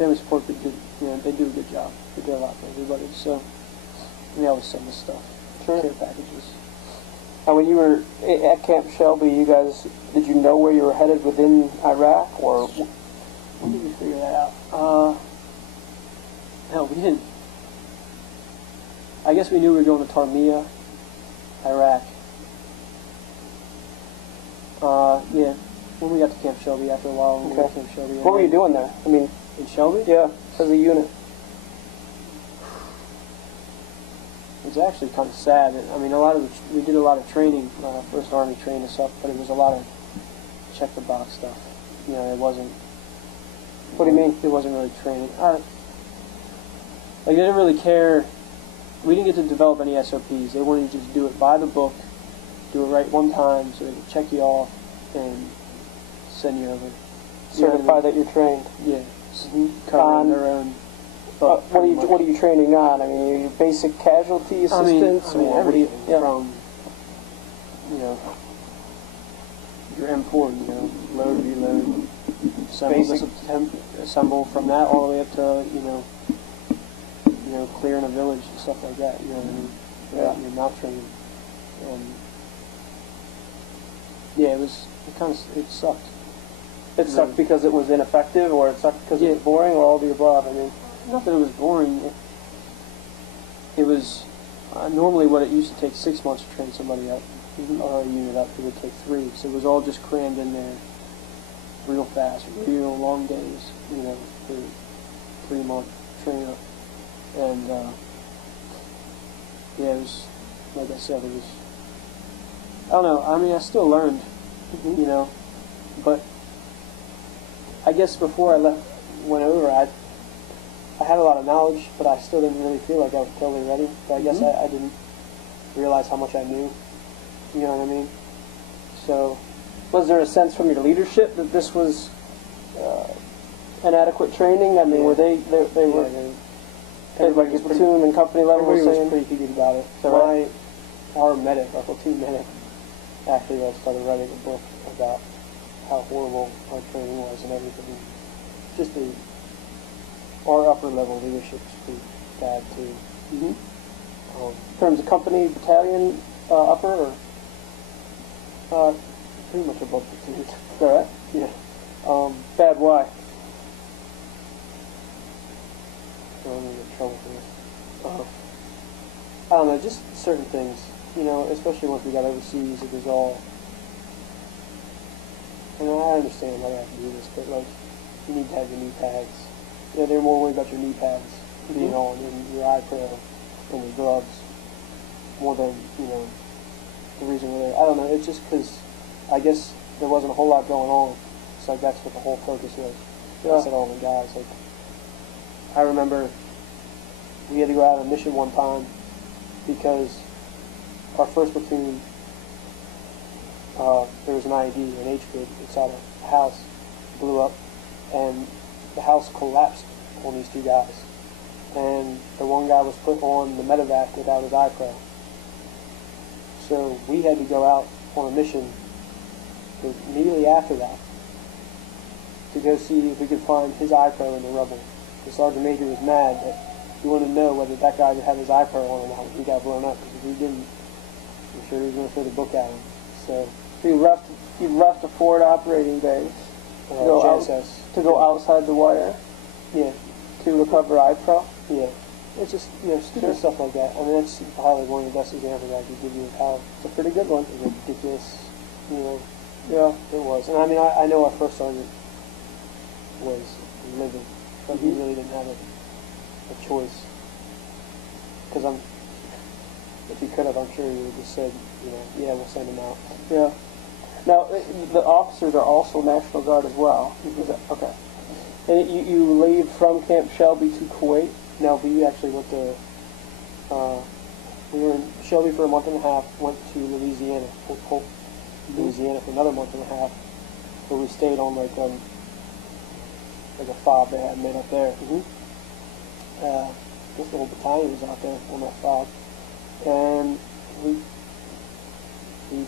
family support group did, they do a good job. They do a lot for everybody. So they always send us stuff, care packages. And when you were at Camp Shelby, you guys, did you know where you were headed within Iraq, or when did we figure that out? No, we didn't. I guess we knew we were going to Tarmiya, Iraq. Yeah, when we got to Camp Shelby, after a while, when we got to Camp Shelby. What were you doing there? I mean, in Shelby? Yeah, as a unit. It was actually kind of sad. I mean, we did a lot of training. First Army trained us up, but it was a lot of check the box stuff. It wasn't. What do you mean? It wasn't really training. Like they didn't really care. We didn't get to develop any SOPs. They wanted to just do it by the book, do it right one time, so they could check you off and send you over. Certify that you're trained. Yeah. Covering their own. What are you training on? I mean, are you basic casualty assistance? I mean everything from your M4, load, reload, assemble from that all the way up to clearing a village and stuff like that. You know what I mean? Yeah. You're not training. Yeah, it sucked. It sucked because it was ineffective, or it sucked because it was boring, or all of the above? I mean, not that it was boring. It was normally what it used to take 6 months to train somebody up, or a unit up. It would take 3. So it was all just crammed in there, real fast, real long days. For 3-month training up, and it was like I said, it was. I don't know. I mean, I still learned, but I guess before I went over, I had a lot of knowledge, but I still didn't really feel like I was totally ready. But I guess I didn't realize how much I knew. You know what I mean? So, was there a sense from your leadership that this was inadequate training? I mean, were they were everybody's platoon and company level? Everybody was pretty heated about it. So our platoon medic, actually started writing a book about how horrible our training was and everything. Just our upper level leadership was pretty bad too. In terms of company, battalion, upper, or pretty much above platoon. Correct? Yeah. Bad why? I don't know, get trouble for this. I don't know, just certain things. Especially once we got overseas, it was all. I understand why you have to do this, but you need to have your knee pads. They're more worried about your knee pads being on and your eye pro and your gloves more than the reason why. I don't know. It's just because I guess there wasn't a whole lot going on, so that's what the whole focus was. Yeah. I said, all the guys. I remember we had to go out on a mission one time because our first platoon, there was an IED, an H-grid inside a house, blew up, and the house collapsed on these 2 guys. And the one guy was put on the medevac without his eye pro. So we had to go out on a mission immediately after that to go see if we could find his eye pro in the rubble. The sergeant major was mad that he wanted to know whether that guy would have his eye pro on or not when he got blown up, because if he didn't, I'm sure he was going to throw the book at him. So you left the forward operating base to go outside the wire. Yeah. To recover eye pro. Yeah. It's just stupid stuff like that. I mean, that's probably one of the best examples I could give you of how it's a pretty good one. It's ridiculous. Yeah, it was. And I mean, I know our first sergeant was livid, but he really didn't have a choice. Because if he could have, I'm sure he would have just said, yeah, we'll send him out. Yeah. Now, the officers are also National Guard as well. Is that, okay. And you leave from Camp Shelby to Kuwait? No, we actually went to, we were in Shelby for a month and a half, went to Louisiana, Fort Polk, Louisiana for another month and a half, where we stayed on like a fob they had made up there. This little battalion was out there on that fob, and we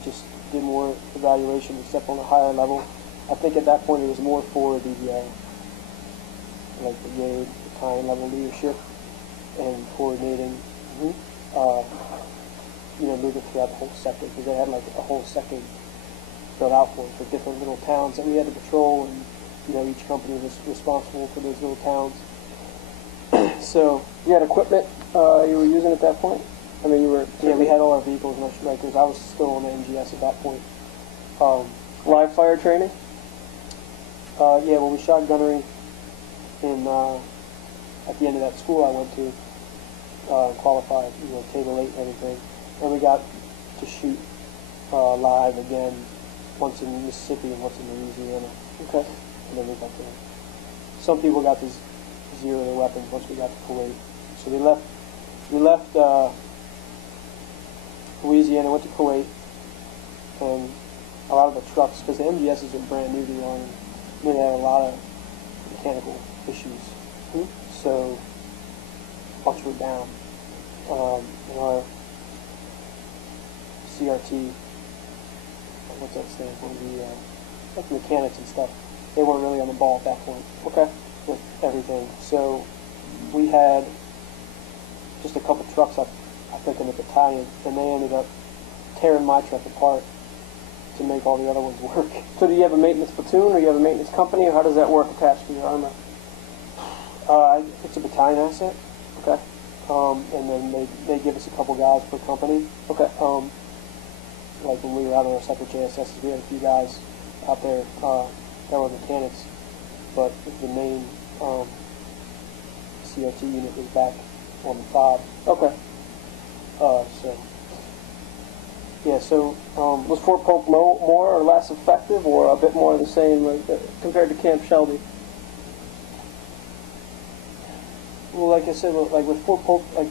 just did more evaluation except on a higher level. I think at that point it was more for the like brigade, battalion level leadership and coordinating, moving throughout the whole sector, because they had like a whole sector built out for different little towns that we had to patrol, and each company was responsible for those little towns. So you had equipment you were using at that point? I mean, you were... Yeah, we had all our vehicles and our strikers. I was still on the NGS at that point. Live fire training? Yeah, well, we shot gunnery in, at the end of that school I went to, qualified, table 8 and everything. And we got to shoot live again, once in Mississippi and once in Louisiana. Okay. And then we got to... Some people got to zero their weapons once we got to Kuwait. So we left Louisiana, went to Kuwait, and a lot of the trucks, because the MGSs are brand new to the Army, they had a lot of mechanical issues. So trucks were down. And our CRT, what's that stand for? Like the mechanics and stuff, they weren't really on the ball at that point. Okay. With everything. So we had just a couple trucks I think in the battalion, and they ended up tearing my truck apart to make all the other ones work. So do you have a maintenance platoon, or you have a maintenance company, or how does that work attached to your armor? It's a battalion asset. Okay. And then they give us a couple guys per company. Okay. Like when we were out on our separate JSSs, we had a few guys out there that were mechanics, but the main CRT unit was back on the fob. Okay. So was Fort Polk more or less effective, or a bit more the same compared to Camp Shelby? Well, like I said, like with Fort Polk, like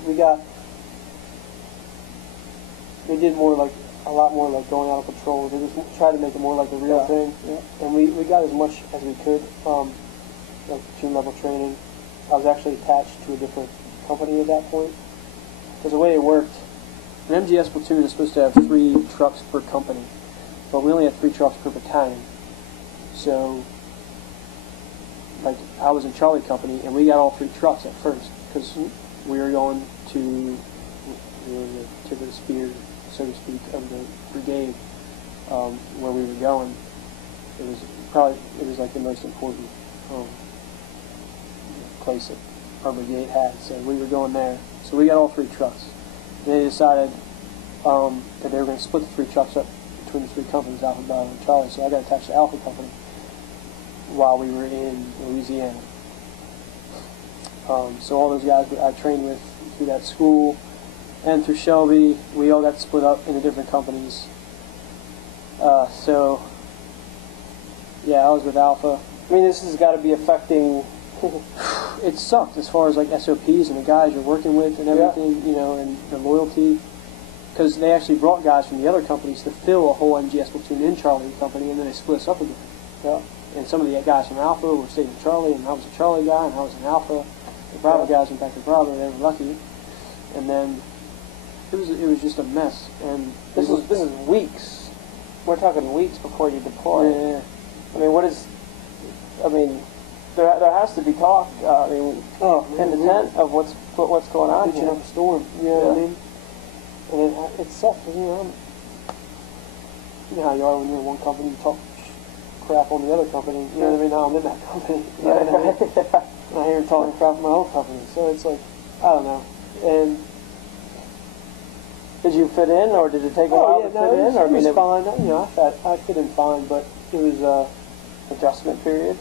they did more like a lot more like going out on patrol. They just tried to make it more like a real thing. Yeah. And we got as much as we could, like platoon level training. I was actually attached to a different company at that point, because the way it worked, an MGS platoon is supposed to have 3 trucks per company, but we only had 3 trucks per battalion. So, like, I was in Charlie Company, and we got all 3 trucks at first, because we were going to the tip of the spear, so to speak, of the brigade, where we were going. It was like the most important place that our brigade had, so we were going there. So we got all 3 trucks. They decided that they were going to split the 3 trucks up between the 3 companies, Alpha, Bravo, and Charlie. So I got attached to Alpha Company while we were in Louisiana. So all those guys I trained with through that school and through Shelby, we all got split up into different companies. So yeah, I was with Alpha. I mean, this has got to be affecting... It sucked as far as like SOPs and the guys you're working with and everything, and the loyalty. Because they actually brought guys from the other companies to fill a whole MGS platoon in Charlie Company, and then they split us up again. Yeah. And some of the guys from Alpha were staying in Charlie, and I was a Charlie guy, and I was in Alpha. The Bravo guys went back to Bravo. They were lucky. And then it was just a mess. And this is weeks. We're talking weeks before you deploy. Yeah. I mean, there has to be talk. In the tent of what's going on pitching here. up a storm. You know what I mean? And it sucks. You know how you are when you're in one company, you talk crap on the other company. You know what I mean? Now I'm in that company. You know what I mean? And I hear him talking crap on my own company. So it's like, I don't know. And did you fit in, or did it take a while to fit in? It was fine. I fit in fine, but it was adjustment period.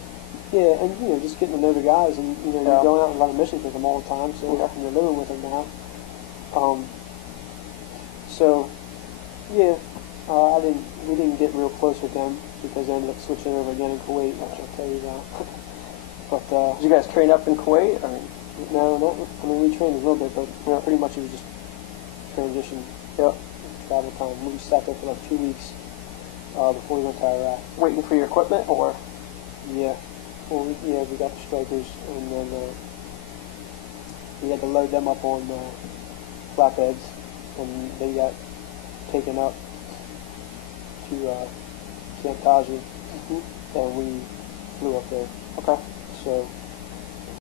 Yeah, and just getting to know the guys, and you're going out and running missions with them all the time, so and you're living with them now. We didn't get real close with them because they ended up switching over again in Kuwait, which I'll tell you about. But did you guys train up in Kuwait? No, we trained a little bit, but pretty much it was just transition. Yep. Travel time. We sat there for like 2 weeks before we went to Iraq. Waiting for your equipment, or? Yeah. Well, we got the strikers, and then we had to load them up on flatbeds, and they got taken up to Camp Taji, and we flew up there. Okay. So